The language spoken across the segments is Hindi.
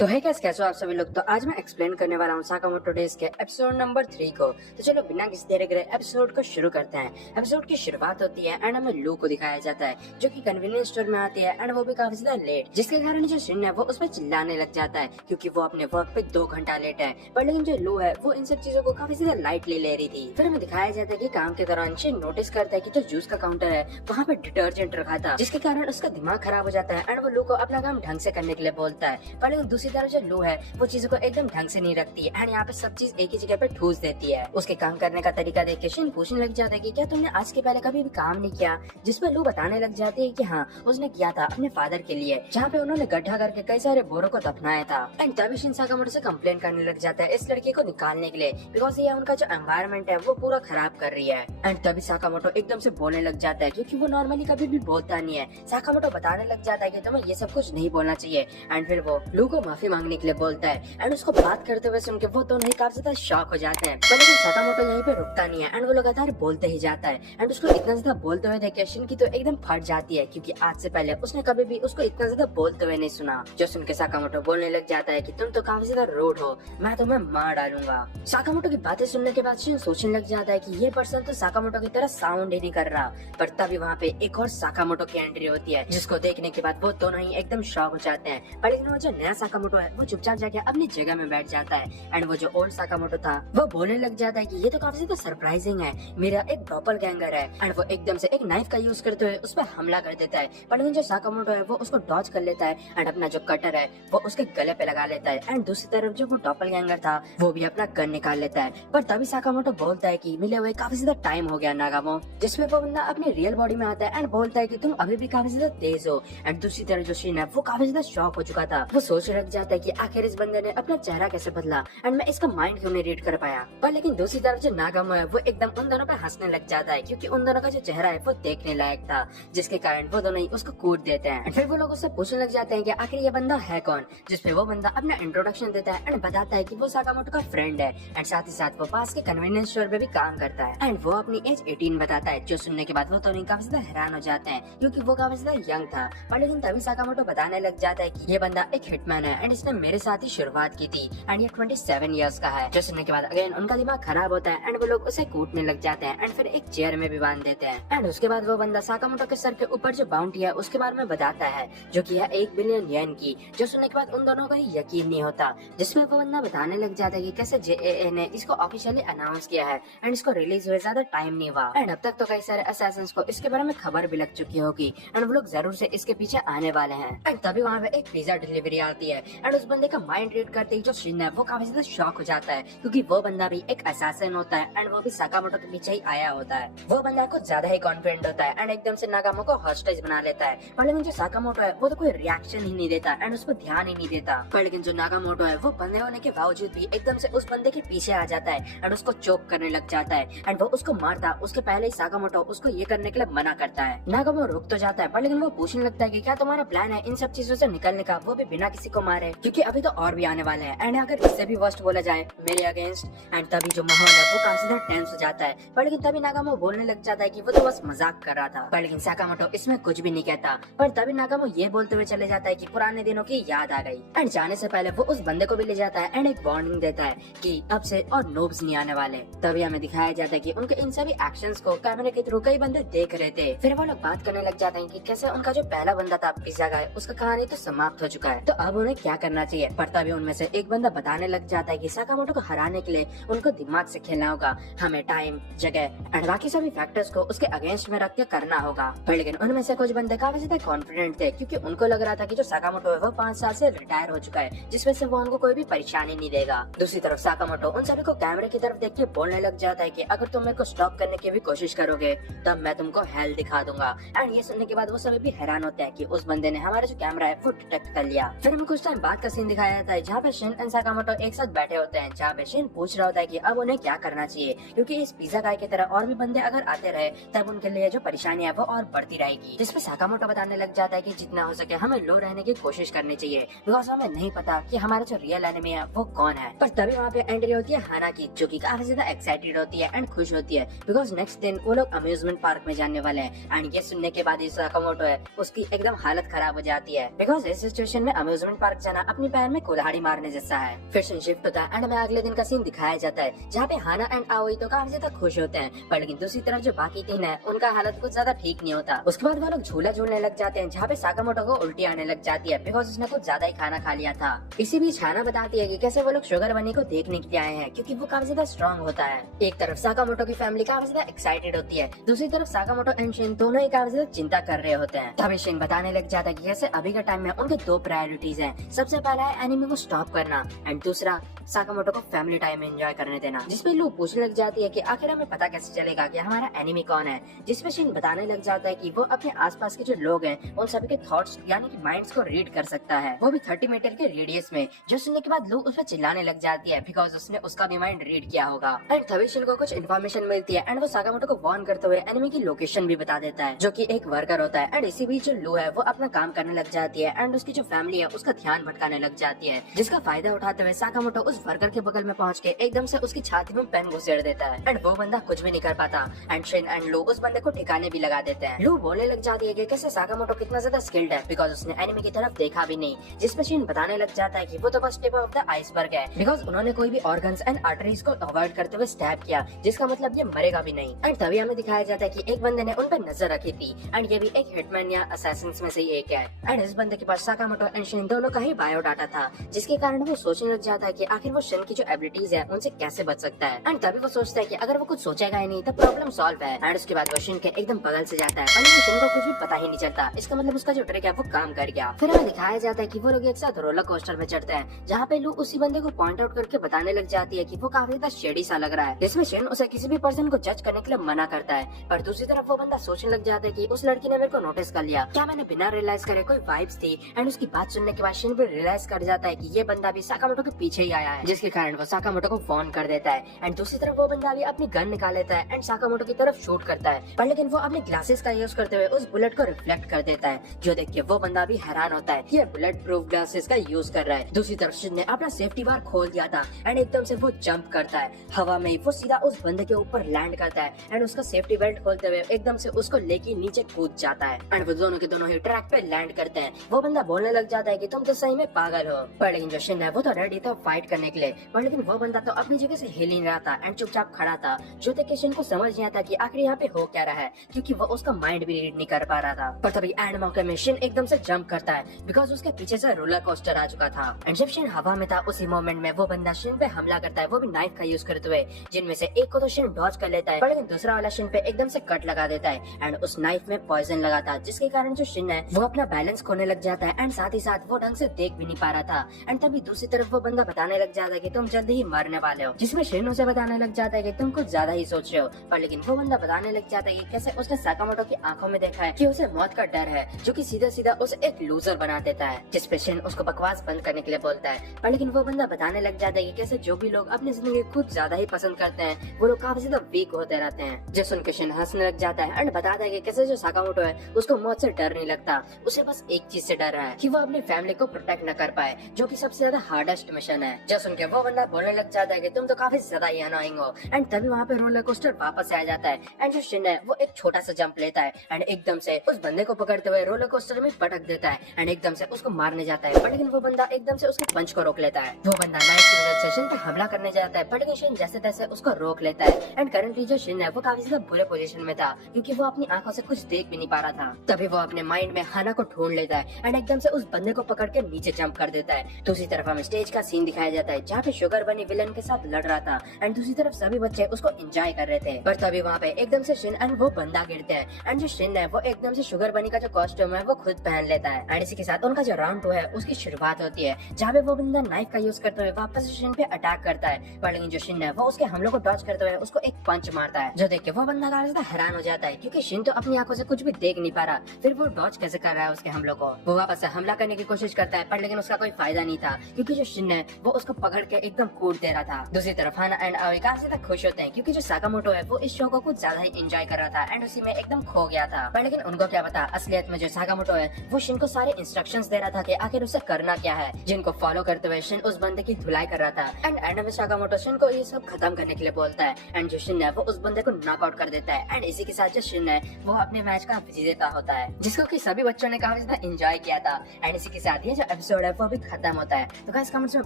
तो है कैसे हो आप सभी लोग। तो आज मैं एक्सप्लेन करने वाला हूँ साकामोटो डेज के एपिसोड नंबर 3 को। तो चलो बिना किसी देरी करे एपिसोड को शुरू करते हैं। एपिसोड की शुरुआत होती है एंड हमें लू को दिखाया जाता है जो कि कन्वीनियंस स्टोर में आती है एंड वो भी काफी ज्यादा लेट, जिसके कारण जो शिन है वो उस पर चिल्लाने लग जाता है क्योंकि वो अपने वर्क पे 2 घंटा लेट है। पर लेकिन जो लू है वो इन सब चीजों को काफी ज्यादा लाइटली ले रही थी। फिर हमें दिखाया जाता है कि काम के दौरान शिन नोटिस करता है कि जो जूस का काउंटर है वहाँ पे डिटर्जेंट रखा था, जिसके कारण उसका दिमाग खराब हो जाता है एंड वो लू को अपना काम ढंग से करने के लिए बोलता है। पर लेकिन दूसरी तरफ जो लू है वो चीजों को एकदम ढंग से नहीं रखती है एंड यहाँ पे सब चीज एक ही जगह पे ठूस देती है। उसके काम करने का तरीका देख के शिन पूछने लग जाता है कि क्या तुमने आज के पहले कभी भी काम नहीं किया, जिस पर लू बताने लग जाती है कि हाँ उसने किया था अपने फादर के लिए, जहाँ पे उन्होंने गड्ढा करके कई सारे बोरों को दफनाया था। एंड तभी शिन साकामोटो से कंप्लेन करने लग जाता है इस लड़की को निकालने के लिए बिकॉज ये उनका जो एनवायरनमेंट है वो पूरा खराब कर रही है। एंड तभी साकामोटो एकदम से बोलने लग जाता है क्योंकि वो नॉर्मली कभी भी बोलता नहीं है। साकामोटो बताने लग जाता है कि तुम्हें ये सब कुछ नहीं बोलना चाहिए एंड फिर वो लू को माफी मांगने के लिए बोलता है एंड उसको बात करते हुए सुन के वो दोनों ही काफी ज्यादा शॉक हो जाते हैं। पर लेकिन साकामोटो यहीं पे रुकता नहीं है एंड वो लगातार बोलते ही जाता है एंड उसको इतना ज्यादा बोलते हुए देख के शिन की तो एकदम फट जाती है क्योंकि आज से पहले उसने कभी भी उसको इतना ज्यादा बोलते हुए नहीं सुना। जो सुन के साकामोटो बोलने लग जाता है कि तुम तो काफी ज्यादा रूड हो, मैं तुम्हें मार डालूंगा। साकामोटो की बातें सुनने के बाद शिन सोचने लग जाता है कि ये पर्सन तो साकामोटो की तरह साउंड ही नहीं कर रहा। पर तभी वहाँ पे एक और साकामोटो की एंट्री होती है जिसको देखने के बाद वो दोनों ही एकदम शॉक हो जाते हैं। पर लेकिन वो जो नया साकामोटो है वो चुपचाप जाके अपनी जगह में बैठ जाता है एंड वो जो ओल्ड साकामोटो था वो बोलने लग जाता है कि ये तो काफी ज्यादा सरप्राइजिंग है, मेरा एक डॉपलगैंगर है। एंड वो एकदम से एक नाइफ का यूज करते हुए उस पर हमला कर देता है। पर लेकिन जो साकामोटो है वो उसको डॉज कर लेता है एंड अपना जो कटर है वो उसके गले पे लगा लेता है। एंड दूसरी तरफ जो वो डॉपलगैंगर था वो भी अपना गन निकाल लेता है। पर तभी साकामोटो बोलता है कि मिले हुए काफी ज्यादा टाइम हो गया नागामो, जिसमें वो बंदा अपनी रियल बॉडी में आता है एंड बोलता है कि तुम अभी भी काफी ज्यादा तेज हो। एंड दूसरी तरफ जो शिन है वो काफी ज्यादा शॉक हो चुका था। वो सोच लग जाता है कि आखिर इस बंदे ने अपना चेहरा कैसे बदला एंड मैं इसका माइंड क्यों नहीं रीड कर पाया। पर लेकिन दूसरी तरफ जो नागामो है वो एकदम उन दोनों पे हंसने लग जाता है क्योंकि उन दोनों का जो चेहरा है वो देखने लायक था, जिसके कारण वो दोनों ही उसको कूट देते हैं। फिर वो लोग उससे पूछने लग जाते हैं कि आखिर ये बंदा है कौन, जिसपे वो बंदा अपना इंट्रोडक्शन देता है एंड बताता है कि वो साकामोटो का फ्रेंड है एंड साथ ही साथ वो पास के कन्वीनियंस स्टोर पे भी काम करता है एंड वो अपनी एज 18 बताता है। जो सुनने के बाद वो दोनों काफी ज्यादा हैरान हो जाते हैं क्योंकि वो काफी ज्यादा यंग था। पर लेकिन तभी साकामोटो बताने लग जाता है कि ये बंदा एक हिटमैन है एंड इसने मेरे साथ ही शुरुआत की थी एंड ये 27 इयर्स का है। जो सुनने के बाद अगेन उनका दिमाग खराब होता है एंड वो लोग उसे कूटने लग जाते हैं एंड फिर एक चेयर में भी बांध देते हैं। एंड उसके बाद वो बंदा साकामोटो के सर के ऊपर जो बाउंटी है उसके बारे में बताता है जो कि है 1 बिलियन येन की। जो सुनने के बाद उन दोनों को ही यकीन नहीं होता, जिसमें वो बंदा बताने लग जाता है कि कैसे जेएए ने इसको ऑफिशियली अनाउंस किया है एंड इसको रिलीज हुए ज्यादा टाइम नहीं हुआ एंड अब तक तो कई सारे असैसिन्स को इसके बारे में खबर भी लग चुकी होगी एंड वो लोग जरूर से इसके पीछे आने वाले हैं। एंड तभी वहाँ पे एक पिज्जा डिलीवरी आती है एंड उस बंदे का माइंड रीड करते ही जो शिन है वो काफी ज्यादा शॉक हो जाता है क्योंकि वो बंदा भी एक असैसिन होता है एंड वो भी साकामोटो के पीछे ही आया होता है। वो बंदा कुछ ज्यादा ही कॉन्फिडेंट होता है एंड एकदम से नागामो को हॉस्टेज बना लेता है। पर लेकिन जो साकामोटो है वो तो कोई रिएक्शन ही नहीं देता एंड उस पर ध्यान ही नहीं देता। पर लेकिन जो नागामोटो है वो बंदे होने के बावजूद भी एकदम से उस बंदे के पीछे आ जाता है एंड उसको चोक करने लग जाता है एंड वो उसको मारता उसके पहले ही साकामोटो उसको ये करने के लिए मना करता है। नागामो रुक तो जाता है पर लेकिन वो पूछने लगता है कि क्या तुम्हारा प्लान है इन सब चीजों से निकलने का, वो भी बिना किसी को मारे, क्योंकि अभी तो और भी आने वाले हैं एंड अगर इससे भी वर्स्ट बोला जाए मेरे अगेंस्ट। एंड तभी जो माहौल है वो काफी ज्यादा टेंस हो जाता है। पर लेकिन तभी नागामो बोलने लग जाता है कि वो तो बस मजाक कर रहा था। पर लेकिन साकामोटो इसमें कुछ भी नहीं कहता। पर तभी नागामो ये बोलते हुए चले जाता है कि पुराने दिनों की याद आ गई एंड जाने से पहले वो उस बंदे को भी ले जाता है एंड एक वार्निंग देता है कि अब से और नोब्स नहीं आने वाले। तभी हमें दिखाया जाता है कि उनके इन सभी एक्शंस को कैमरे के थ्रू कई बंदे देख रहे थे। फिर वो लोग बात करने लग जाते हैं कि कैसे उनका जो पहला बंदा था पिज्जा गाय, उसका कहानी तो समाप्त हो चुका है तो अब उन्हें क्या करना चाहिए। पर तभी उनमें से एक बंदा बताने लग जाता है कि साकामोटो को हराने के लिए उनको दिमाग से खेलना होगा, हमें टाइम, जगह एंड बाकी सभी फैक्टर्स को उसके अगेंस्ट में रख के करना होगा। पर लेकिन उनमें से कुछ बंदे काफी ज्यादा कॉन्फिडेंट थे क्योंकि उनको लग रहा था कि जो साकामोटो है वो 5 साल से रिटायर हो चुका है, जिसमें से वो उनको कोई भी परेशानी नहीं देगा। दूसरी तरफ साकामोटो उन सभी को कैमरे की तरफ देख के बोलने लग जाता है कि अगर तुम मेरे को स्टॉप करने की भी कोशिश करोगे तब मैं तुमको हेल दिखा दूंगा। एंड ये सुनने के बाद वो सभी भी हैरान होते हैं कि उस बंदे ने हमारा जो कैमरा है वो डिटेक्ट कर लिया। फिर हमें कुछ टाइम बाद का सीन दिखाया जाता है जहाँ पे शिन एंड साकामोटो एक साथ बैठे होते हैं, जहाँ पे शिन पूछ रहा होता है कि अब उन्हें क्या करना चाहिए क्योंकि इस पिज्जा गाय की तरह और भी बंदे अगर आते रहे तब उनके लिए जो परेशानी है वो और बढ़ती रहेगी। जिसपे साकामोटो बताने लग जाता है कि जितना हो सके हमें लो रहने की कोशिश करनी चाहिए बिकॉज हमें नहीं पता कि हमारा जो रियल एनिमी है वो कौन है। पर तभी वहाँ पे एंट्री होती है हाना की, जो कि काफी ज्यादा एक्साइटेड होती है एंड खुश होती है बिकॉज नेक्स्ट दिन वो लोग अम्यूजमेंट पार्क में जाने वाले हैं। एंड ये सुनने के बाद साकामोटो है उसकी एकदम हालत खराब हो जाती है बिकॉज इस सिचुएशन में अम्यूजमेंट पार्क जाना अपनी बहन में कुल्हाड़ी मारने जैसा है। फिर सीन शिफ्ट होता है एंड हमें अगले दिन का सीन दिखाया जाता है जहाँ पे हाना एंड आओई तो काफी ज्यादा खुश होते हैं, पर लेकिन दूसरी तरफ जो बाकी तीन है उनका हालत कुछ ज्यादा ठीक नहीं होता। उसके बाद वो लोग झूला झूलने लग जाते हैं जहाँ पे साकामोटो को उल्टी आने लग जाती है बिकॉज उसने कुछ ज्यादा ही खाना खा लिया था। इसी बीच हाना बताती है कि कैसे वो लोग शुगर बनी को देखने के लिए आए हैं क्योंकि वो काफी ज्यादा स्ट्रॉन्ग होता है। एक तरफ साकामोटो की फैमिली काफी ज्यादा एक्साइटेड होती है, दूसरी तरफ साकामोटो एंड शिन दोनों ही काफी ज्यादा चिंता कर रहे होते हैं। तभी शिन बताने लग जाता है कि कैसे अभी के टाइम में उनके दो प्रायोरिटीज हैं। सबसे पहला है एनिमे को स्टॉप करना एंड दूसरा साकामोटो को फैमिली टाइम एंजॉय करने देना। जिसपे लू पूछने लग जाती है कि आखिर हमें पता कैसे चलेगा कि हमारा एनिमी कौन है, जिसपे शिन बताने लग जाता है कि वो अपने आसपास के जो लोग हैं उन सभी के थॉट्स यानी कि माइंड्स को रीड कर सकता है, वो भी 30 मीटर के रेडियस में। जो सुनने के बाद लू उस पर चिल्लाने लग जाती है बिकॉज उसने उसका भी माइंड रीड किया होगा। एंड तभी शिन को कुछ इन्फॉर्मेशन मिलती है एंड वो साकामोटो को वार्न करते हुए एनिमी की लोकेशन भी बता देता है जो कि एक वर्कर होता है। एंड इसी बीच जो लू है वो अपना काम करने लग जाती है एंड उसकी जो फैमिली है उसका ध्यान भटकाने लग जाती है, जिसका फायदा उठाते हुए साकामोटो उस वर्कर के बगल में पहुंच के एकदम से उसकी छाती में पेन घुसेड़ देता है एंड वो बंदा कुछ भी नहीं कर पाता। एंड शिन एंड लू उस बंदे को ठिकाने भी लगा देते हैं। लू बोलने लग जाती है कि कैसे साकामोटो कितना ज्यादा स्किल्ड है बिकॉज उसने एनिमी की तरफ देखा भी नहीं, जिसपे शिन बताने लग जाता है कि वो तो बस टिप ऑफ द आइसबर्ग है बिकॉज उन्होंने कोई भी ऑर्गन्स एंड आर्टरीज को अवॉइड करते हुए स्टैब किया, जिसका मतलब ये मरेगा भी नहीं। एंड तभी हमें दिखाया जाता है कि एक बंदे ने उन पर नजर रखी थी एंड ये भी एक हिटमैन या असैसिन्स में से ही एक है। एंड इस बंदे के पास साकामोटो एंड शिन दोनों का ही बायोडाटा था, जिसके कारण वो सोचने लग जाता है कि आखिर वो शिन की जो एबिलिटीज है उनसे कैसे बच सकता है। एंड तभी वो सोचता है कि अगर वो कुछ सोचेगा ही नहीं तो प्रॉब्लम सॉल्व है। एंड उसके बाद वो शिन के एकदम बगल से जाता है और शिन को कुछ भी पता ही नहीं चलता, इसका मतलब उसका जो ट्रिक है वो काम कर गया। फिर हमें दिखाया जाता है कि वो लोग एक साथ रोलर कोस्टर में चढ़ते हैं जहाँ पे लू उसी बंदे को पॉइंट आउट करके बताने लग जाती है कि वो काफी ज्यादा शेडी सा लग रहा है, जिसमें शिन उसे किसी भी पर्सन को जज करने के लिए मना करता है। पर दूसरी तरफ वो बंदा सोचने लग जाता है कि उस लड़की ने मेरे को नोटिस कर लिया, क्या मैंने बिना रियलाइज करे कोई वाइब्स थी। एंड उसकी बात सुनने के बाद शिन भी रियलाइज कर जाता है कि ये बंदा भी साकामोटो के पीछे ही आया है, जिसके कारण वो साकामोटो को फोन कर देता है। एंड दूसरी तरफ वो बंदा भी अपनी गन निकाल लेता है एंड साकामोटो की तरफ शूट करता है, पर लेकिन वो अपने ग्लासेस का यूज करते हुए उस बुलेट को रिफ्लेक्ट कर देता है, जो देख के वो बंदा भी हैरान होता है कि ये बुलेट प्रूफ ग्लासेस का यूज कर रहा है। दूसरी तरफ शिन ने अपना सेफ्टी बार खोल दिया था एंड एकदम से वो जंप करता है हवा में, वो सीधा उस बंदे के ऊपर लैंड करता है एंड उसका सेफ्टी बेल्ट खोलते हुए एकदम से उसको लेके नीचे कूद जाता है एंड वो दोनों के दोनों ही ट्रैक पे लैंड करते हैं। वो बंदा बोलने लग जाता है कि तुम तो सही में पागल हो, पर लेकिन जो शिन है वो तो रेडी था फाइट करने के लिए, पर लेकिन वो बंदा तो अपनी जगह से हिल नहीं रहा था एंड चुपचाप खड़ा था, जो देख के शिन को समझ नहीं आता कि आखिर यहाँ पे हो क्या रहा है, क्योंकि वो उसका माइंड भी रीड नहीं कर पा रहा था। पर तभी एंड मौके में शिन एकदम से जंप करता है बिकॉज उसके पीछे से रोलर कोस्टर आ चुका था। एंड जब शिन हवा में था उसी मोमेंट में वो बंदा शिन पे हमला करता है, वो भी नाइफ का यूज करते हुए, जिनमें से एक को तो शिन डॉज कर लेता है, पर लेकिन दूसरा वाला शिन पे एकदम से कट लगा देता है एंड उस नाइफ में पॉइजन लगा था, जिसके कारण जो शिन है वो अपना बैलेंस खोने लग जाता है एंड साथ ही साथ वो ढंग से देख भी नहीं पा रहा था। एंड तभी दूसरी तरफ वो बंदा बताने लग जाता है कि तुम जल्दी ही मरने वाले हो, जिसमें शिन उसे बताने लग जाता है कि तुम कुछ ज्यादा ही सोच रहे हो, पर लेकिन वो बंदा बताने लग जाता है कि कैसे उसने साकामोटो की आंखों में देखा है कि उसे मौत का डर है, जो कि सीधा सीधा उसे एक लूजर बना देता है, जिसपे शिन उसको बकवास बंद करने के लिए बोलता है। पर लेकिन वो बंदा बताने लग जाता है कि कैसे जो भी लोग अपनी जिंदगी खुद ज्यादा ही पसंद करते हैं वो लोग काफी ज्यादा वीक होते रहते हैं। जो सुन के शिन हंसने लग जाता है एंड बताता है कि कैसे जो साकामोटो है उसको मौत से डर नहीं लगता, उसे बस एक चीज से डर है कि वो अपनी फैमिली को प्रोटेक्ट न कर पाए, जो कि सबसे ज्यादा हार्डेस्ट मिशन है। जो सुन के वो बंदा बोलने लग जाता है कि तुम तो काफी ज्यादा ही अनोइंग हो। एंड तभी वहाँ पे रोलर कोस्टर वापस आ जाता है एंड जो शिन है वो एक छोटा सा जंप लेता है एंड एकदम से उस बंदे को पकड़ते हुए रोलर कोस्टर में पटक देता है एंड एकदम से उसको मारने जाता है, पर लेकिन वो बंदा एकदम से उसके पंच को रोक लेता है। वो बंदा नाइफ की मदद से शिन पे हमला करने जाता है, पर लेकिन शिन जैसे तैसे उसको रोक लेता है। एंड करंटली जो शिन है वो काफी ज्यादा बुरे पोजीशन में था क्योंकि वो अपनी आंखों से कुछ देख भी नहीं पा रहा था। तभी वो अपने माइंड में हाना को ढूंढ लेता है एंड एकदम से उस बंदे को पकड़ के नीचे जंप कर देता है। दूसरी तरफ हमें स्टेज का सीन दिखाया जाता है जहाँ पे शुगर बनी विलन के साथ लड़ रहा था एंड दूसरी तरफ सभी बच्चे उसको एंजॉय कर रहे थे, पर तभी वहाँ पे एकदम से शिन एंड वो बंदा गिरते हैं एंड जो शिन है वो एकदम से शुगर बनी का जो कॉस्ट्यूम है वो खुद पहन लेता है एंड इसी के साथ उनका जो राउंड 2 है उसकी शुरुआत होती है, जहाँ पे वो बंदा नाइफ का यूज करते हुए वापस शिन पे अटैक करता है, पर लेकिन जो शिन है वो उसके हमलों को डॉज करते हुए उसको एक पंच मारता है, जो देख के वो बंदा काफी ज्यादा हैरान हो जाता है क्योंकि शिन तो अपनी आंखों से कुछ भी देख नहीं पा रहा, फिर वो डॉज कैसे कर रहा है उसके हमलों को। वो वापस से हमला करने की कोशिश करता है, पर लेकिन उसका कोई फायदा नहीं था क्योंकि जो शिन है वो उसको पकड़ के एकदम कूद दे रहा था। दूसरी तरफ हाना एंड आओई काफी ज्यादा खुश होते हैं क्योंकि जो साकामोटो है वो इस शो को कुछ ज्यादा ही एंजॉय कर रहा था एंड उसी में एकदम खो गया था, पर लेकिन उनको क्या पता असलियत में जो साकामोटो है वो शिन को सारे इंस्ट्रक्शंस दे रहा था कि आखिर उसे करना क्या है, जिनको फॉलो करते हुए शिन उस बंदे की धुलाई कर रहा था। एंड में साकामोटो शिन को ये सब खत्म करने के लिए बोलता है एंड जो शिन है वो उस बंदे को नॉकआउट कर देता है एंड इसी के साथ जो शिन है वो अपने मैच का विजेता होता है, जिसको कि सभी बच्चों ने काफी ज्यादा एंजॉय किया था। एंड इसी के साथ ये जो एपिसोड है वो भी खत्म होता है। तो गाइस कमेंट्स में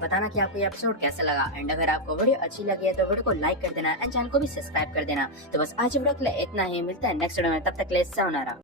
बताना कि आपको ये एपिसोड कैसा लगा, एंड अगर आपको वीडियो अच्छी लगी है तो वीडियो को लाइक कर देना एंड चैनल को भी सब्सक्राइब कर देना। तो बस आज वीडियो के लिए इतना ही, मिलता है नेक्स्ट वीडियो में, तब तक के लिए sayonara।